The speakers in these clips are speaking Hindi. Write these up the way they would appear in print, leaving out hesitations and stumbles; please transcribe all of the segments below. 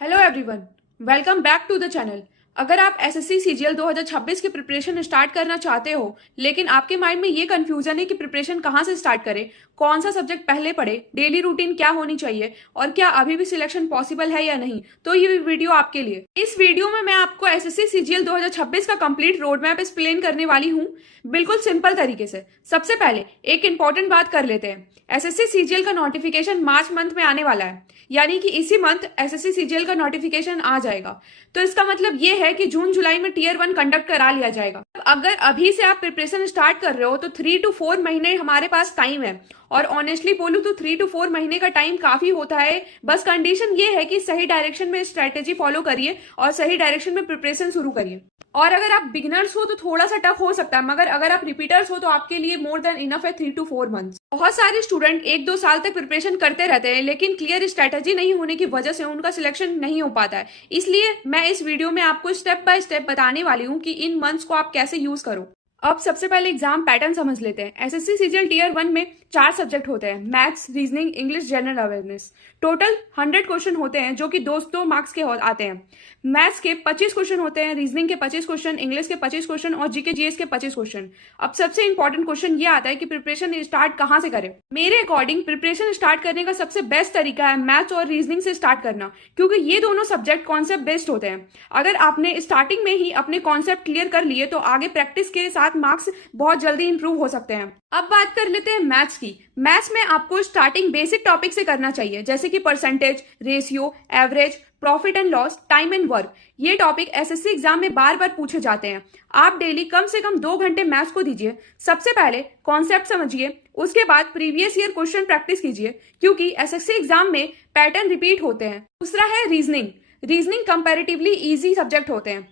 Hello everyone, welcome back to the channel. अगर आप एसएससी सीजीएल 2026 की प्रिपरेशन स्टार्ट करना चाहते हो, लेकिन आपके माइंड में ये कंफ्यूजन है कि प्रिपरेशन कहाँ से स्टार्ट करें, कौन सा सब्जेक्ट पहले पढ़े, डेली रूटीन क्या होनी चाहिए और क्या अभी भी सिलेक्शन पॉसिबल है या नहीं, तो ये वीडियो आपके लिए। इस वीडियो में मैं आपको एसएससी सीजीएल 2026 का कंप्लीट रोड मैप एक्सप्लेन करने वाली हूँ, बिल्कुल सिंपल तरीके से। सबसे पहले एक इंपॉर्टेंट बात कर लेते हैं। एसएससी सीजीएल का नोटिफिकेशन मार्च मंथ में आने वाला है, यानी कि इसी मंथ एसएससी सीजीएल का नोटिफिकेशन आ जाएगा। तो इसका मतलब ये है कि जून जुलाई में टियर 1 कंडक्ट करा लिया जाएगा। अगर अभी से आप प्रिपरेशन स्टार्ट कर रहे हो तो 3 to 4 महीने हमारे पास टाइम है, और ऑनेस्टली बोलूं तो 3 to 4 महीने का टाइम काफी होता है। बस कंडीशन ये है कि सही डायरेक्शन में स्ट्रेटेजी फॉलो करिए और सही डायरेक्शन में प्रिपरेशन शुरू करिए। और अगर आप बिगिनर्स हो तो थोड़ा सा टफ हो सकता है, मगर अगर आप रिपीटर्स हो तो आपके लिए मोर देन इनफ है 3 to 4 मंथ्स। बहुत सारे स्टूडेंट 1-2 साल तक प्रिपरेशन करते रहते हैं, लेकिन क्लियर स्ट्रेटेजी नहीं होने की वजह से उनका सिलेक्शन नहीं हो पाता है। इसलिए मैं इस वीडियो में आपको स्टेप बाय स्टेप बताने वाली हूँ कि इन मंथ्स को आप कैसे यूज करो। अब सबसे पहले एग्जाम पैटर्न समझ लेते हैं। एसएससी सीजीएल टियर 1 में 4 सब्जेक्ट होते हैं, maths, reasoning, English, general awareness. Total 100 question होते हैं, जो कि 2 मार्क्स के आते हैं। मैथ्स के 25 क्वेश्चन होते हैं, रीजनिंग के 25 क्वेश्चन, इंग्लिश के 25 क्वेश्चन और जीके जीएस के 25 क्वेश्चन। अब सबसे इंपॉर्टेंट क्वेश्चन ये आता है कि प्रिपरेशन स्टार्ट कहाँ से करें। मेरे अकॉर्डिंग प्रिपरेशन स्टार्ट करने का सबसे बेस्ट तरीका है मैथ्स और रीजनिंग से स्टार्ट करना, क्योंकि ये दोनों सब्जेक्ट कॉन्सेप्ट बेस्ड होते हैं। अगर आपने स्टार्टिंग में ही अपने कॉन्सेप्ट क्लियर कर लिए तो आगे प्रैक्टिस के साथ मार्क्स बहुत जल्दी इंप्रूव हो सकते हैं। अब बात कर लेते हैं मैथ्स की। मैथ्स में आपको स्टार्टिंग बेसिक टॉपिक से करना चाहिए, जैसे कि percentage, ratio, average, profit and loss, time and work. ये टॉपिक एसएससी एग्जाम में बार बार पूछे जाते हैं। आप डेली कम से कम 2 घंटे मैथ्स को दीजिए। सबसे पहले कॉन्सेप्ट समझिए, उसके बाद प्रीवियस ईयर क्वेश्चन प्रैक्टिस कीजिए, क्योंकि एसएससी एग्जाम में पैटर्न रिपीट होते हैं। दूसरा है reasoning. Reasoning comparatively easy subject होते हैं।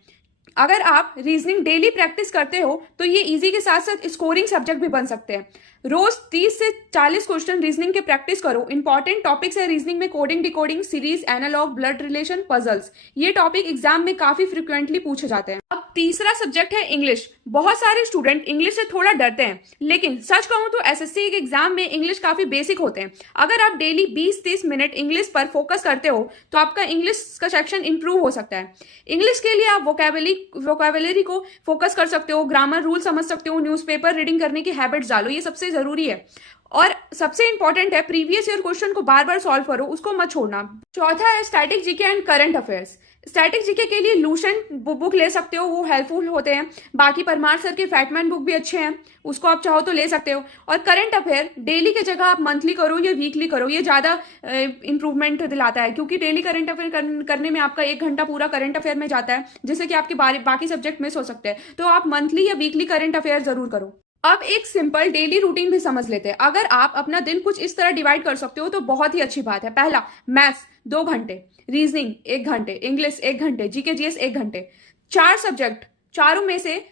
अगर आप रीजनिंग डेली प्रैक्टिस करते हो तो ये इजी के साथ साथ स्कोरिंग सब्जेक्ट भी बन सकते हैं। रोज 30 से 40 क्वेश्चन रीजनिंग के प्रैक्टिस करो। इंपॉर्टेंट टॉपिक्स है रीजनिंग में coding, decoding, series, analog, blood relation, puzzles. ये टॉपिक एग्जाम में काफी फ्रिक्वेंटली पूछे जाते हैं। अब तीसरा सब्जेक्ट है इंग्लिश। बहुत सारे स्टूडेंट इंग्लिश से थोड़ा डरते हैं, लेकिन सच कहूं तो एसएससी के एग्जाम में इंग्लिश काफी बेसिक होते हैं। अगर आप डेली 20-30 मिनट इंग्लिश पर फोकस करते हो तो आपका इंग्लिश का सेक्शन इंप्रूव हो सकता है। इंग्लिश के लिए आप वोकैबुलरी को फोकस कर सकते हो, ग्रामर रूल समझ सकते हो, न्यूज़पेपर रीडिंग करने की हैबिट्स डालो, ये सबसे जरूरी है। और सबसे इंपॉर्टेंट है प्रीवियस ईयर क्वेश्चन को बार बार सॉल्व करो, उसको मत छोड़ना। चौथा है static GK and current affairs. Static GK के लिए लूसेंट बुक ले सकते हो, वो हेल्पफुल होते हैं। बाकी परमार सर के फैटमैन बुक भी अच्छे हैं, उसको आप चाहो तो ले सकते हो। और करंट अफेयर डेली की जगह आप मंथली करो या वीकली करो, ये ज्यादा इंप्रूवमेंट दिलाता है, क्योंकि डेली करंट अफेयर करने में आपका 1 घंटा पूरा करंट अफेयर में जाता है, जिससे कि आपके बाकी सब्जेक्ट मिस हो सकते हैं। तो आप मंथली या वीकली करंट अफेयर जरूर करो। अब एक सिंपल डेली रूटीन भी समझ लेते हैं। अगर आप अपना दिन कुछ इस तरह डिवाइड कर सकते हो तो बहुत ही अच्छी बात है। पहला, मैथ्स 2 घंटे, रीजनिंग 1 घंटे, इंग्लिश 1 घंटे, जीके जीएस 1 घंटे। 4 सब्जेक्ट, चारों में से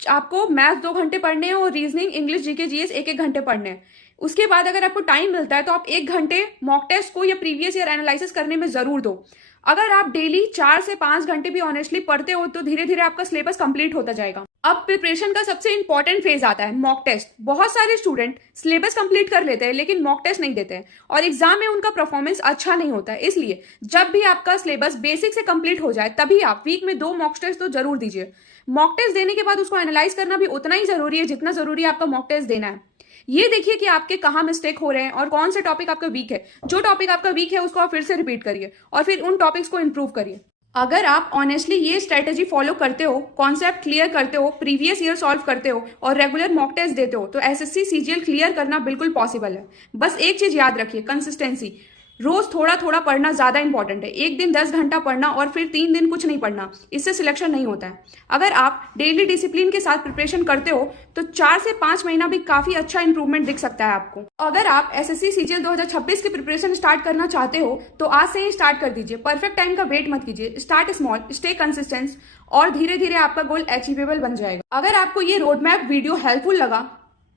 आपको मैथ्स 2 घंटे पढ़ने हैं और रीजनिंग, इंग्लिश, जीके जीएस 1-1 घंटे पढ़ने हैं। उसके बाद अगर आपको टाइम मिलता है तो आप 1 घंटे मॉक टेस्ट को या प्रीवियस ईयर एनालिसिस करने में जरूर दो। अगर आप डेली 4 से 5 घंटे भी ऑनेस्टली पढ़ते हो तो धीरे धीरे आपका सिलेबस कंप्लीट होता जाएगा। अब प्रिपरेशन का सबसे इंपॉर्टेंट फेज आता है मॉक टेस्ट। बहुत सारे स्टूडेंट सिलेबस कंप्लीट कर लेते हैं लेकिन मॉक टेस्ट नहीं देते हैं और एग्जाम में उनका परफॉर्मेंस अच्छा नहीं होता है। इसलिए जब भी आपका सिलेबस बेसिक से कंप्लीट हो जाए तभी आप वीक में 2 मॉक टेस्ट तो जरूर दीजिए। मॉक टेस्ट देने के बाद उसको एनालाइज करना भी उतना ही जरूरी है जितना जरूरी है आपका मॉक टेस्ट देना है। ये देखिए कि आपके कहाँ मिस्टेक हो रहे हैं और कौन सा टॉपिक आपका वीक है। जो टॉपिक आपका वीक है उसको आप फिर से रिपीट करिए और फिर उन टॉपिक्स को इंप्रूव करिए। अगर आप ऑनेस्टली ये स्ट्रेटेजी फॉलो करते हो, कॉन्सेप्ट क्लियर करते हो, प्रीवियस ईयर सॉल्व करते हो और रेगुलर मॉक टेस्ट देते हो तो एसएससी सीजीएल क्लियर करना बिल्कुल पॉसिबल है। बस एक चीज याद रखिए, कंसिस्टेंसी। रोज थोड़ा थोड़ा पढ़ना ज्यादा इंपॉर्टेंट है। एक दिन 10 घंटा पढ़ना और फिर 3 दिन कुछ नहीं पढ़ना, इससे सिलेक्शन नहीं होता है। अगर आप डेली डिसिप्लिन के साथ प्रिपरेशन करते हो तो 4 से 5 महीना भी काफी अच्छा इंप्रूवमेंट दिख सकता है आपको। अगर आप एसएससी सीजीएल 2026 की प्रिपरेशन स्टार्ट करना चाहते हो तो आज से ही स्टार्ट कर दीजिए। परफेक्ट टाइम का वेट मत कीजिए। स्टार्ट स्मॉल, स्टे कंसिस्टेंट और धीरे धीरे आपका गोल अचीवेबल बन जाएगा। अगर आपको ये रोड मैप वीडियो हेल्पफुल लगा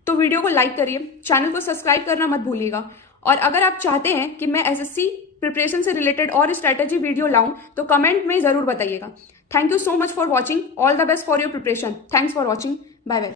तो वीडियो को लाइक करिए, चैनल को सब्सक्राइब करना मत भूलिएगा। और अगर आप चाहते हैं कि मैं एसएससी प्रिपरेशन से रिलेटेड और स्ट्रेटेजी वीडियो लाऊं तो कमेंट में जरूर बताइएगा। Thank you so much for watching. All the best for your preparation. Thanks for watching. Bye bye.